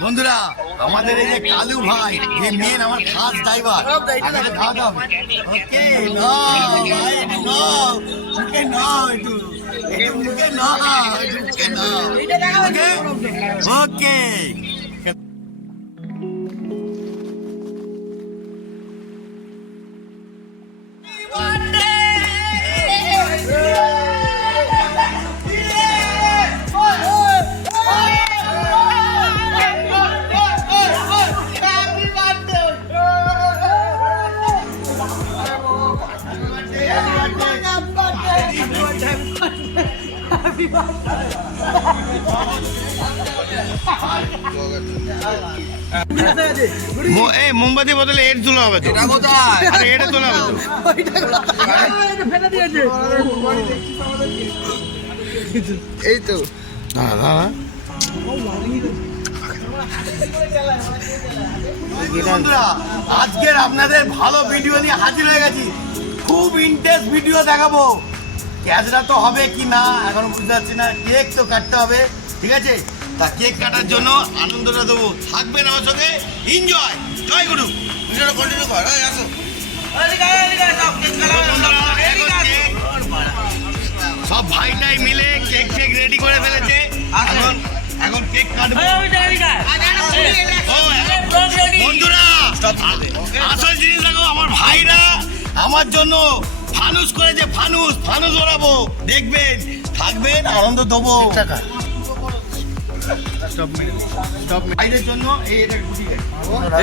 বন্ধুরা আমাদের এই যে কালু ভাই যে মেন আমার খাস ড্রাইভার আপনাকে খাওয়াতে হবে ওকে না ভাই নাও। মুখে নাও একটু। ওকে নাও না নাও। ওকে? ওকে। এই মোমবাতি বদলে এর তোলা হবে তো। আরে এটা তোলা হবে এই তো। দাঁড়া দাঁড়া। বন্ধুরা আজকের আপনাদের ভালো ভিডিও নিয়ে হাজির হয়ে গেছি। খুব ইন্টারেস্ট ভিডিও দেখাবো। ক্যাচরা তো হবে কি না এখন বুঝতে পারছি না কেক তো কাটতে হবে। ঠিক আছে? তা কেক কাটার জন্য আনন্দটা দেবো। থাকবেন আমার সঙ্গে। এনজয় জয় গুরু। ভিডিওটা কন্টিনিউ কর। আসো। সব ভাইটাই মিলে কেক কেক রেডি করে ফেলেছে। এখন এখন কেক কাটবো। ও, বন্ধুরা আসল জিনিস দেখো আমার ভাইরা আমার জন্য ফানুস করেছে ফানুস ফানুস ওড়াবো দেখবেন থাকবেন আনন্দ দেবো। ভাইদের জন্য এই এটা গুটি।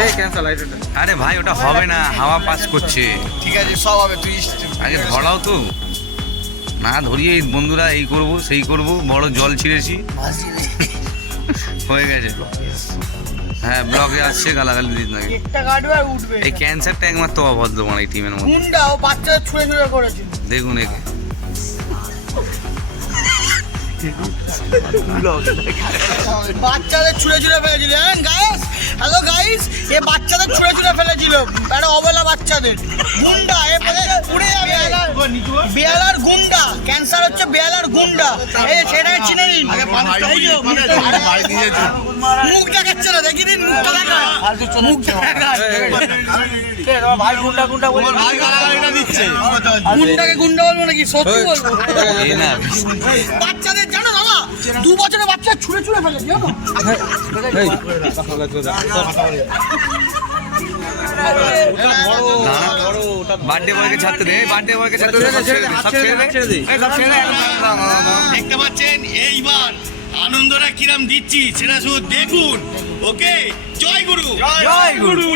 এই ক্যান্সেল আইটেমটা আরে ভাই ওটা হবে না হাওয়া পাস করছে। ঠিক আছে সব হবে তুই আগে ধরাও তো। না ধরিয়ে বন্ধুরা এই করব সেই করব বড় জল ছিঁড়েছি। হয়ে গেছে। হ্যাঁ ব্লগে আসছে গালাগালি দিস নাকি এই ক্যান্সারটা একমাত্র অভদ্র মানে এই টিমের মধ্যে দেখুন একে। বাচ্চাদের ছুঁড়ে ছুঁড়ে ফেলেছিল হ্যাঁ গাইস হ্যালো গাইস এ বাচ্চাদের ছুঁড়ে ছুঁড়ে ফেলেছিল একটা অবলা বাচ্চাদের গুন্ডা এ পরে উড়ে যাবে বেয়ালার গুন্ডা ক্যান্সার হচ্ছে বেয়ালার গুন্ডা এই সেটাই চিনে নিন মুখ দেখাচ্ছে না দেখি দিন মুখটা ভাই গালাগালিটা দিচ্ছে গুন্ডাকে গুন্ডা বলব নাকি সত্যি বলব বাচ্চাদের দু বছরের বাচ্চা ছুঁড়ে ছুঁড়ে ফেলে জানো? বার্থডে বয়কে ছাড়তে দে বার্থডে বয়কে ছাড়তে দে সব ছেড়ে দে সব ছেড়ে দে। এই সব ছেড়ে দে। দেখতে পাচ্ছেন এইবার আনন্দটা কিরাম দিচ্ছি। সেটা শুধু দেখুন ওকে? জয় গুরু। জয় গুরু।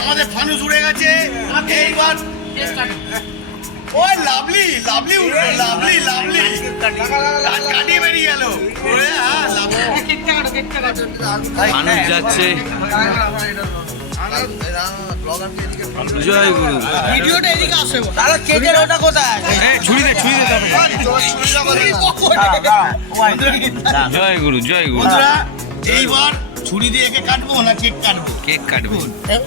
আমাদের ফানুস উড়ে গেছে এইবার লাভলি লাভলি লাভলি লাভলি বেরিয়ে গেল মানুষ যাচ্ছে জয় গুরু ভিডিওটা এদিকে আসে দাদা কেকের জয় গুরু। জয় গুরু এইবার ছুরি দিয়ে একে কাটবো না কেক কাটবো? কেক কাটবে।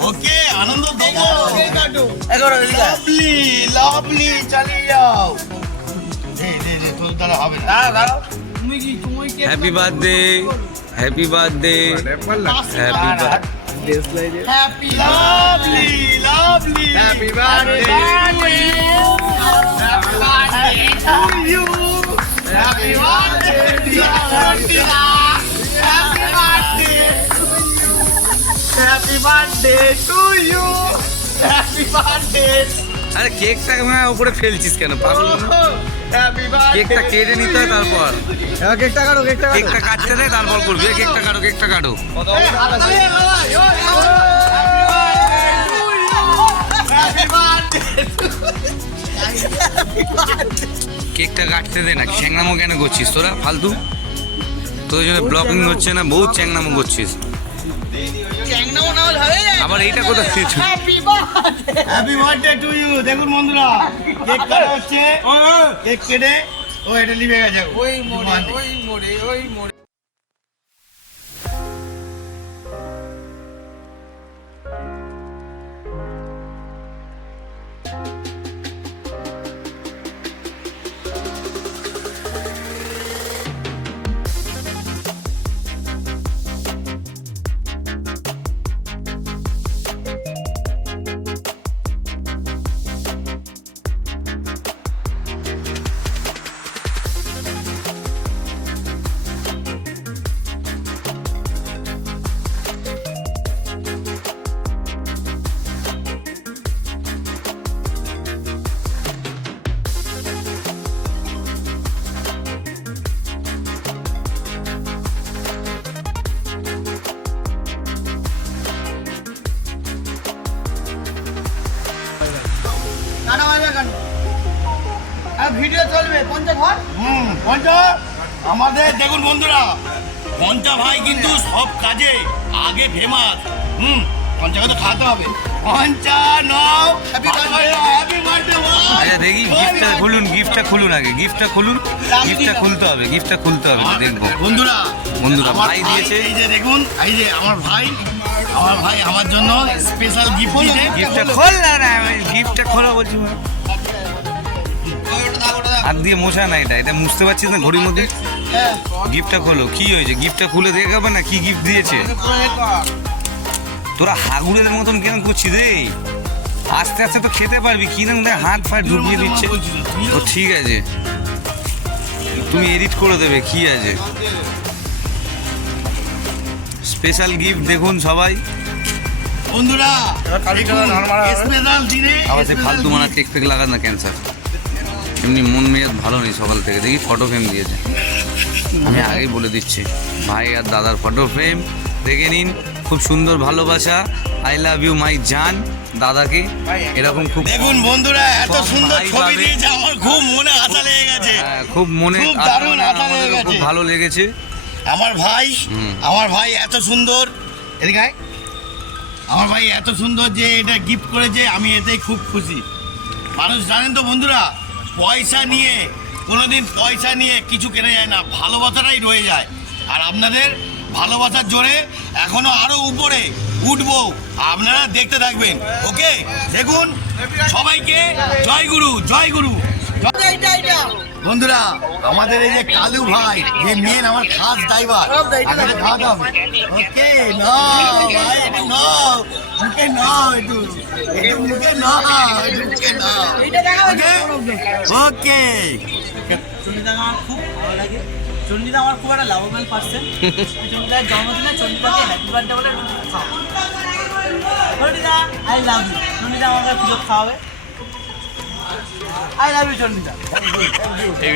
ওকে আনন্দ দেবো। এগারো লাভলি লাভলি চালিয়ে যাও। দে দে দে তোর দ্বারা হবে না। তুমি কি তুমি happy birthday happy birthday happy birthday happy lovely lovely. Happy happy birthday to you happy birthday আরে কেকটা হ্যাঁ উপরে ফেলছিস কেন? পাগল হ্যাপি কেকটা কেটে নিতে হয় তারপর। কেকটা কাটো কেকটা কেকটা কাটতে দে তারপর করবি। কেকটা কাটো কেকটা কাটো। কেকটা কাটতে দে না চ্যাংনামো কেন করছিস তোরা? ফালতু। তোর জন্য ব্লকিং হচ্ছে না বহুত চ্যাংনামো করছিস। হবে এইটা কোথায় birthday happy birthday to you দেখুন বন্ধুরা কেক কাটা হচ্ছে। কেক কেটে ও এটা লিভে গেছে। ওই মোড়ে ওই মোড়ে ওই মোড়ে। ভিডিও চলবে পঞ্চাশ ঘর হুম পঞ্চা আমাদের দেখুন বন্ধুরা পঞ্চা ভাই কিন্তু সব কাজে আগে ফেমাস। হুম পঞ্চাকে তো খাওয়াতে হবে। পঞ্চা নাও। হ্যাপি আচ্ছা দেখি গিফটটা খুলুন গিফটটা খুলুন আগে গিফটটা খুলুন। গিফটটা খুলতে হবে গিফটটা খুলতে হবে দেখব। বন্ধুরা বন্ধুরা, ভাই দিয়েছে। এই যে দেখুন এই যে আমার ভাই আমার ভাই আমার জন্য স্পেশাল গিফট দিয়েছে। গিফটটা খোল না গিফটটা খোলা বলছি। হাত দিয়ে মোছা না এটা এটা মুছতে পারছিস না ঘড়ির মধ্যে? হ্যাঁ। গিফটটা খোলো কি হয়েছে? গিফটটা খুলে দেখাবে না? কি গিফট দিয়েছে? তোরা হাগুড়েদের মতন কেন করছিস রে? আস্তে আস্তে তো খেতে পারবি কি না দেখ হাত ফাট ঢুকিয়ে দিচ্ছে। ও ঠিক আছে। তুমি এডিট করে দেবে কি আছে? স্পেশাল গিফট দেখুন সবাই। বন্ধুরা স্পেশাল দিনে আবার সে ফালতু মানা কেক ফেক লাগান না ক্যান্সার এমনি মন মেজাজ ভালো নেই সকাল থেকে দেখি ফটো ফ্রেম দিয়েছে। আমি আগেই বলে দিচ্ছি ভাই আর দাদার ফটো ফ্রেম দেখে নিন খুব সুন্দর ভালোবাসা আই লাভ ইউ মাই জান দাদাকে এরকম খুব দেখুন বন্ধুরা এত সুন্দর ছবি দিয়েছে আমার খুব মনে আশা লেগে গেছে। হ্যাঁ, খুব মনে দারুণ আশা লেগে আমাদেরও খুব ভালো লেগেছে। আমার ভাই আমার ভাই এত সুন্দর। এদিকে আমার ভাই এত সুন্দর যে এটা গিফট করেছে আমি এতেই খুব খুশি। মানুষ জানেন তো বন্ধুরা পয়সা নিয়ে, কোনোদিন পয়সা নিয়ে কিছু কেনা যায় না, ভালোবাসাটাই রয়ে যায়। আর আপনাদের ভালোবাসার জোরে এখনও আরও উপরে উঠবো। আপনারা দেখতে থাকবেন, ওকে? দেখুন, সবাইকে জয় গুরু জয় গুরু। বন্ধুরা আমাদের এই যে কালু ভাই যে মেন আমার খাস ড্রাইভার আগে খাওয়াতে হবে ওকে না ভাই একটু নাও মুখে নাও একটু একটু মুখে নাও একটু মুখে ওকে? চন্ডিদা আমার খুব ভালো লাগে। চন্ডিদা আমার খুব একটা লাভবান পার্সন চন্ডিদার জন্মদিনে চন্ডিদাকে হ্যাপি বার্থডে বলে চন্ডিদা আই লাভ ইউ চন্ডিদা আমাকে পুজো খাওয়াবে। I love you চন্ডিদা